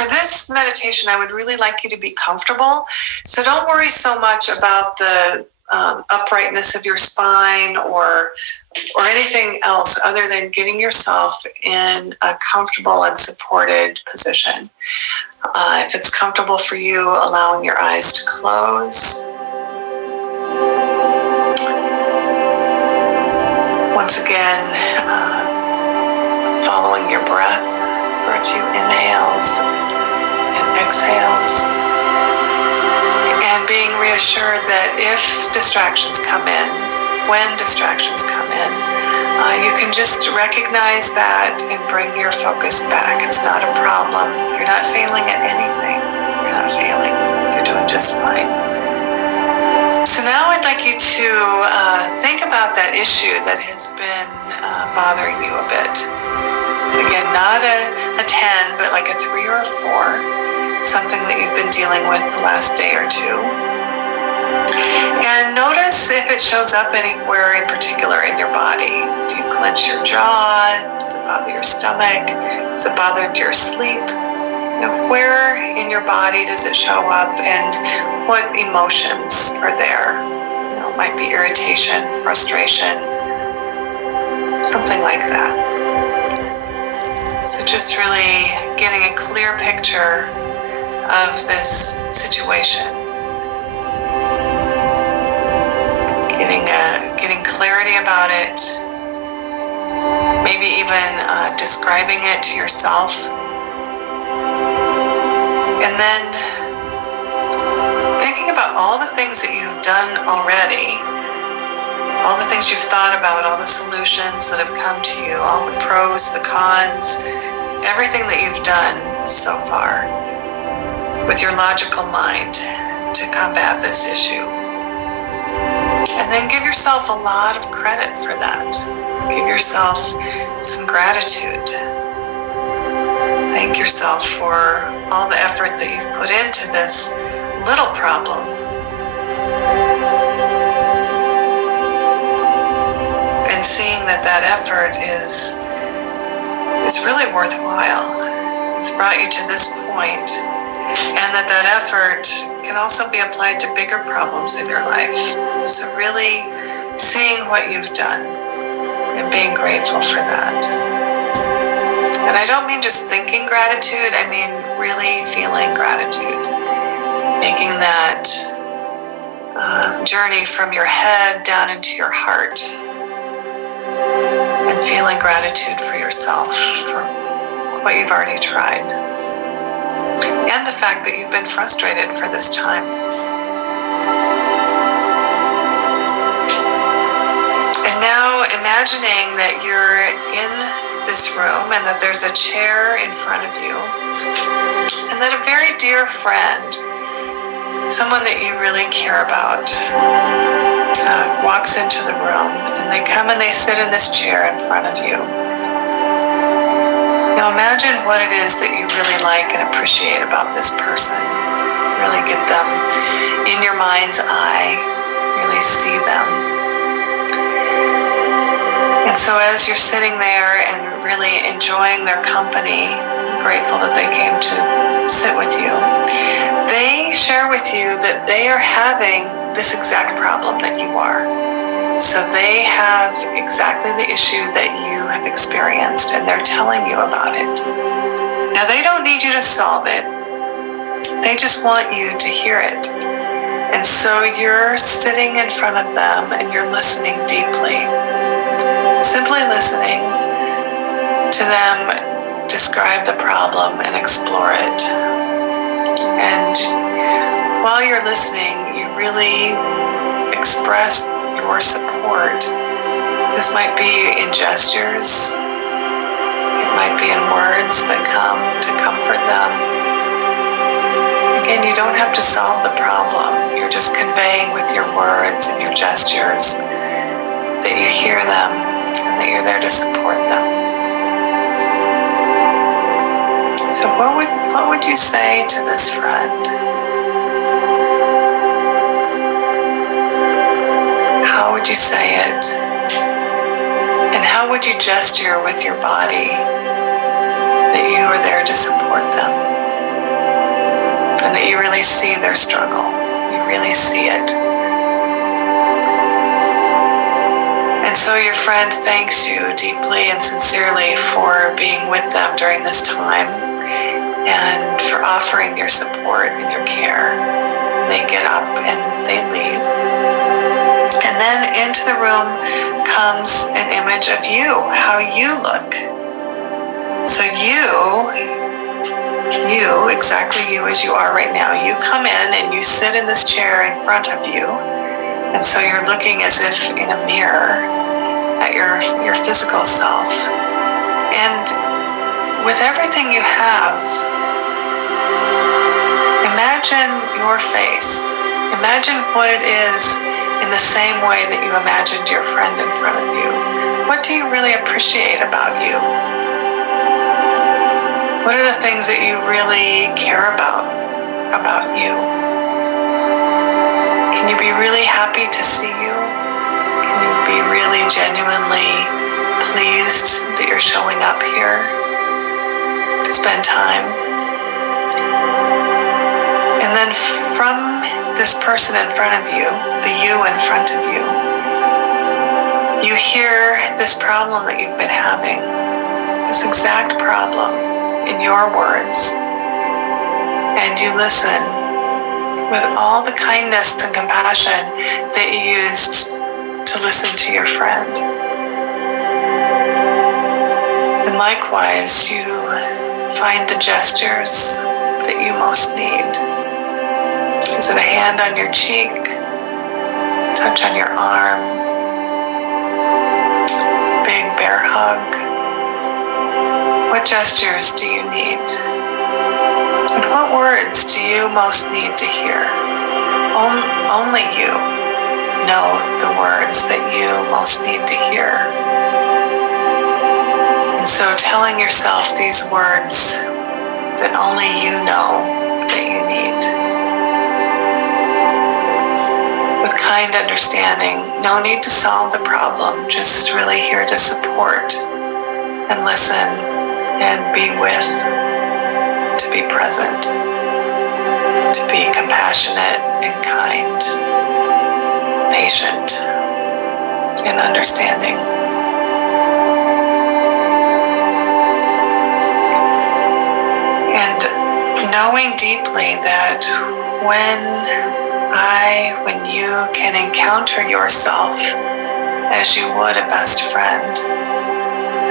For this meditation, I would really like you to be comfortable. So don't worry so much about the uprightness of your spine or anything else other than getting yourself in a comfortable and supported position. If it's comfortable for you, allowing your eyes to close. Once again, following your breath through a few inhales and exhales, and being reassured that if distractions come in, when distractions come in, you can just recognize that and bring your focus back. It's not a problem. You're not failing at anything. You're not failing. You're doing just fine. So now I'd like you to think about that issue that has been bothering you a bit. Again, not a 10, but like a 3 or a 4, something that you've been dealing with the last day or two. And notice if it shows up anywhere in particular in your body. Do you clench your jaw? Does it bother your stomach? Does it bother your sleep? Where in your body does it show up, and what emotions are there? It might be irritation, frustration, something like that. So just really getting a clear picture of this situation. Getting clarity about it. Maybe even describing it to yourself. And then thinking about all the things that you've done already, all the things you've thought about, all the solutions that have come to you, all the pros, the cons, everything that you've done so far with your logical mind to combat this issue. And then give yourself a lot of credit for that. Give yourself some gratitude. Thank yourself for all the effort that you've put into this little problem. And seeing that effort is really worthwhile. It's brought you to this point, and that effort can also be applied to bigger problems in your life. So really seeing what you've done and being grateful for that. And I don't mean just thinking gratitude, I mean really feeling gratitude. Making that journey from your head down into your heart. And feeling gratitude for yourself, for what you've already tried. And the fact that you've been frustrated for this time. And now imagining that you're in this room and that there's a chair in front of you, and that a very dear friend, someone that you really care about, walks into the room, and they come and they sit in this chair in front of you. Now imagine what it is that you really like and appreciate about this person. Really get them in your mind's eye, really see them. And so as you're sitting there and really enjoying their company, grateful that they came to sit with you, they share with you that they are having this exact problem that you are. So they have exactly the issue that you have experienced, and they're telling you about it. Now they don't need you to solve it. They just want you to hear it. And so you're sitting in front of them and you're listening deeply. Simply listening to them describe the problem and explore it. And while you're listening, you really express your support. This might be in gestures. It might be in words that come to comfort them. Again, you don't have to solve the problem. You're just conveying with your words and your gestures that you hear them and that you're there to support them. So what would you say to this friend? How would you say it? And how would you gesture with your body that you are there to support them? that you really see their struggle. You really see it. And so your friend thanks you deeply and sincerely for being with them during this time and for offering your support and your care. They get up and they leave. And then into the room comes an image of you, how you look. So you, exactly you as you are right now, you come in and you sit in this chair in front of you. And so you're looking as if in a mirror at your physical self. And with everything you have, imagine your face. Imagine what it is in the same way that you imagined your friend in front of you. What do you really appreciate about you? What are the things that you really care about you? Can you be really happy to see you? Can you be really genuinely pleased that you're showing up here to spend time? And then from this person in front of you, the you in front of you, you hear this problem that you've been having, this exact problem in your words, and you listen with all the kindness and compassion that you used to listen to your friend. And likewise, you find the gestures that you most need. Is it a hand on your cheek, touch on your arm, big bear hug? What gestures do you need? And what words do you most need to hear? Only you know the words that you most need to hear. And so telling yourself these words that only you know that you need. With kind understanding, no need to solve the problem, just really here to support and listen and be with, to be present, to be compassionate and kind, patient and understanding. And knowing deeply that when you can encounter yourself as you would a best friend,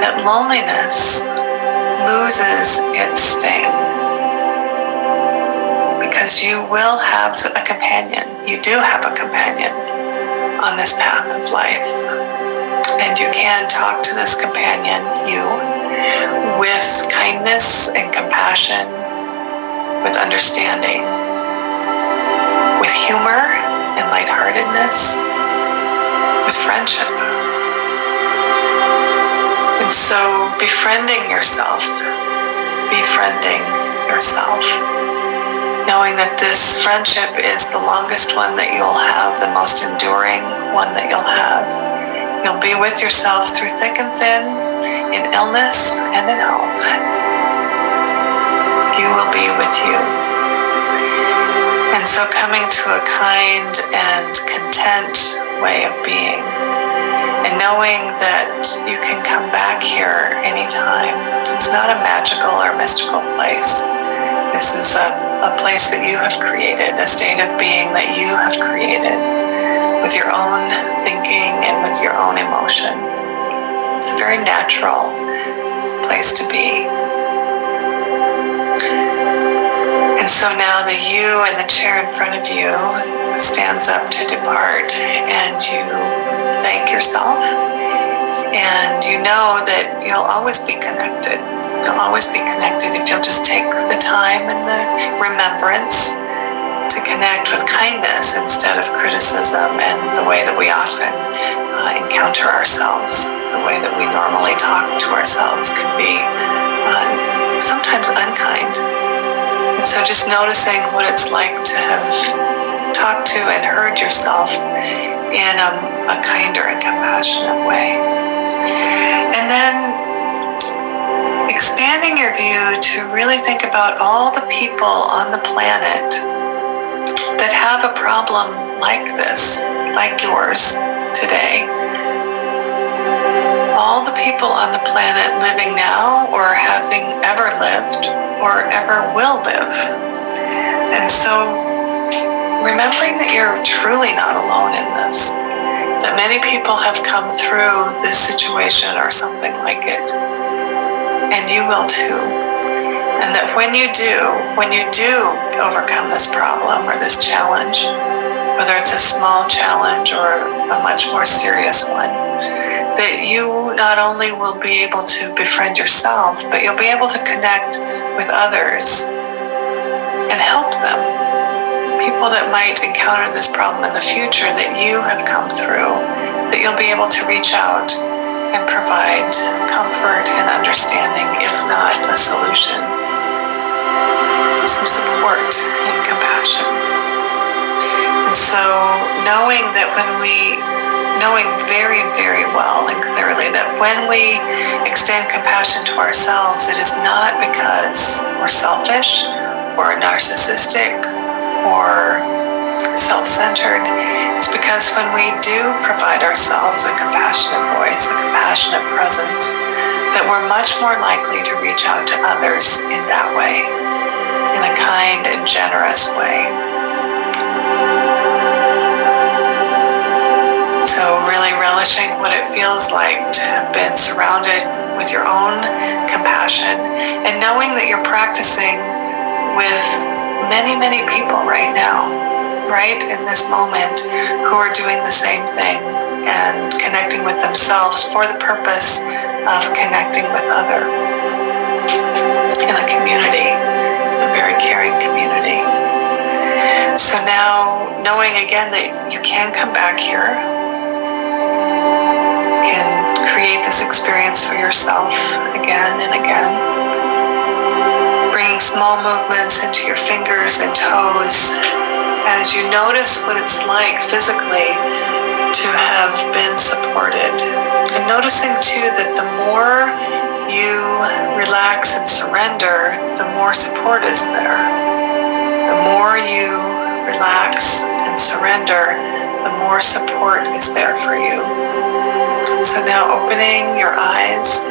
that loneliness loses its sting, because you will have a companion. You do have a companion on this path of life, and you can talk to this companion, you, with kindness and compassion, with understanding, with humor and lightheartedness, with friendship. And so befriending yourself, knowing that this friendship is the longest one that you'll have, the most enduring one that you'll have. You'll be with yourself through thick and thin, in illness and in health. You will be with you. And so coming to a kind and content way of being, and knowing that you can come back here anytime. It's not a magical or mystical place. This is a place that you have created, a state of being that you have created with your own thinking and with your own emotion. It's a very natural place to be. And so now the you in the chair in front of you stands up to depart, and you thank yourself, and you know that you'll always be connected. You'll always be connected if you'll just take the time and the remembrance to connect with kindness instead of criticism and the way that we often encounter ourselves. The way that we normally talk to ourselves can be sometimes unkind. And so just noticing what it's like to have talked to and heard yourself in a kinder and compassionate way. And then expanding your view to really think about all the people on the planet that have a problem like this, like yours today. All the people on the planet living now, or having ever lived, or ever will live. And so, remembering that you're truly not alone in this, that many people have come through this situation or something like it, and you will too. And that when you do overcome this problem or this challenge, whether it's a small challenge or a much more serious one, that you not only will be able to befriend yourself, but you'll be able to connect with others and help them. People that might encounter this problem in the future that you have come through, that you'll be able to reach out and provide comfort and understanding, if not a solution, some support and compassion. And so knowing very, very well and clearly that when we extend compassion to ourselves, it is not because we're selfish or narcissistic or self-centered. It's because when we do provide ourselves a compassionate voice, a compassionate presence, that we're much more likely to reach out to others in that way, in a kind and generous way. So really relishing what it feels like to have been surrounded with your own compassion, and knowing that you're practicing with many, many people right now, right in this moment, who are doing the same thing and connecting with themselves for the purpose of connecting with other in a community, a very caring community. So now, knowing again that you can come back here, can create this experience for yourself again and again, bringing small movements into your fingers and toes as you notice what it's like physically to have been supported, and noticing too that the more you relax and surrender, the more support is there. The more you relax and surrender, the more support is there for you. So now opening your eyes,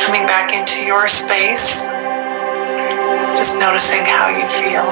coming back into your space, just noticing how you feel.